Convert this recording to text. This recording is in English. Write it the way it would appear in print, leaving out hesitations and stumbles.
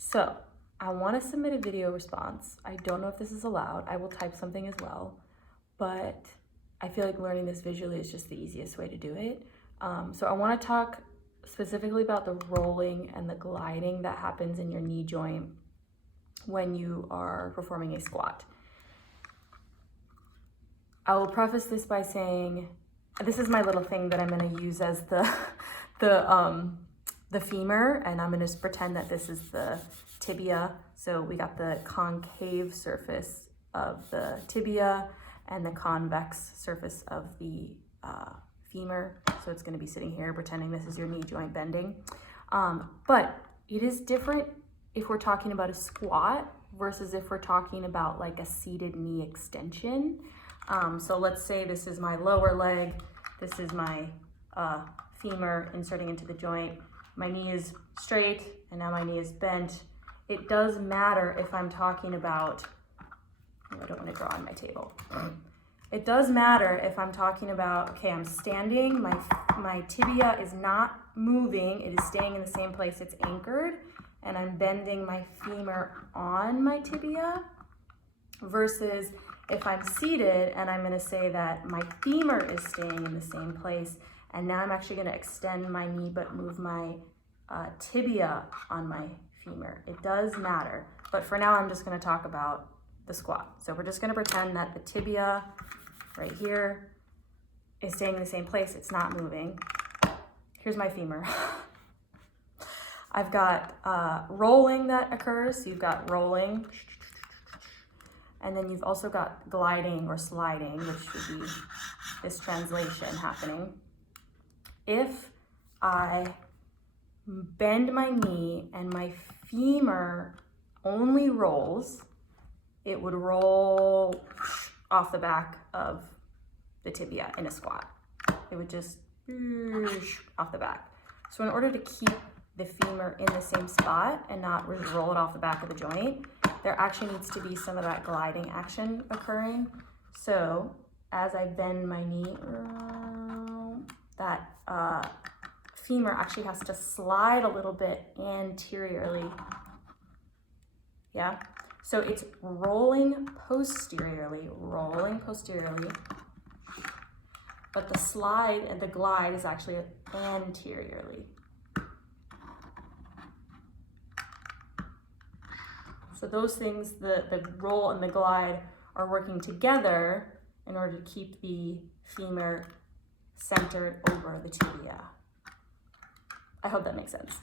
So I want to submit a video response. I don't know if this is allowed. I will type something as well, but I feel like learning this visually is just the easiest way to do it. So I want to talk specifically about the rolling and the gliding that happens in your knee joint when you are performing a squat. I will preface this by saying, this is my little thing that I'm going to use as the femur, and I'm going to pretend that this is the tibia. So we got the concave surface of the tibia and the convex surface of the femur. So it's going to be sitting here, pretending this is your knee joint bending. But it is different if we're talking about a squat versus if we're talking about like a seated knee extension. So let's say this is my lower leg, this is my femur inserting into the joint. My knee is straight and now my knee is bent. It does matter if I'm talking about, I don't want to draw on my table. It does matter if I'm talking about, okay, I'm standing, my tibia is not moving, it is staying in the same place, it's anchored, and I'm bending my femur on my tibia, versus if I'm seated and I'm gonna say that my femur is staying in the same place, and now I'm actually gonna extend my knee but move my tibia on my femur. It does matter, but for now I'm just gonna talk about the squat. So we're just gonna pretend that the tibia right here is staying in the same place, it's not moving. Here's my femur. I've got rolling that occurs, so you've got rolling, and then you've also got gliding or sliding, which would be this translation happening. If I bend my knee and my femur only rolls, it would roll off the back of the tibia in a squat. It would just off the back. So in order to keep the femur in the same spot and not roll it off the back of the joint, there actually needs to be some of that gliding action occurring. So as I bend my knee, that femur actually has to slide a little bit anteriorly. Yeah, so it's rolling posteriorly, but the slide and the glide is actually anteriorly. So those things, the roll and the glide, are working together in order to keep the femur centered over the tibia. I hope that makes sense.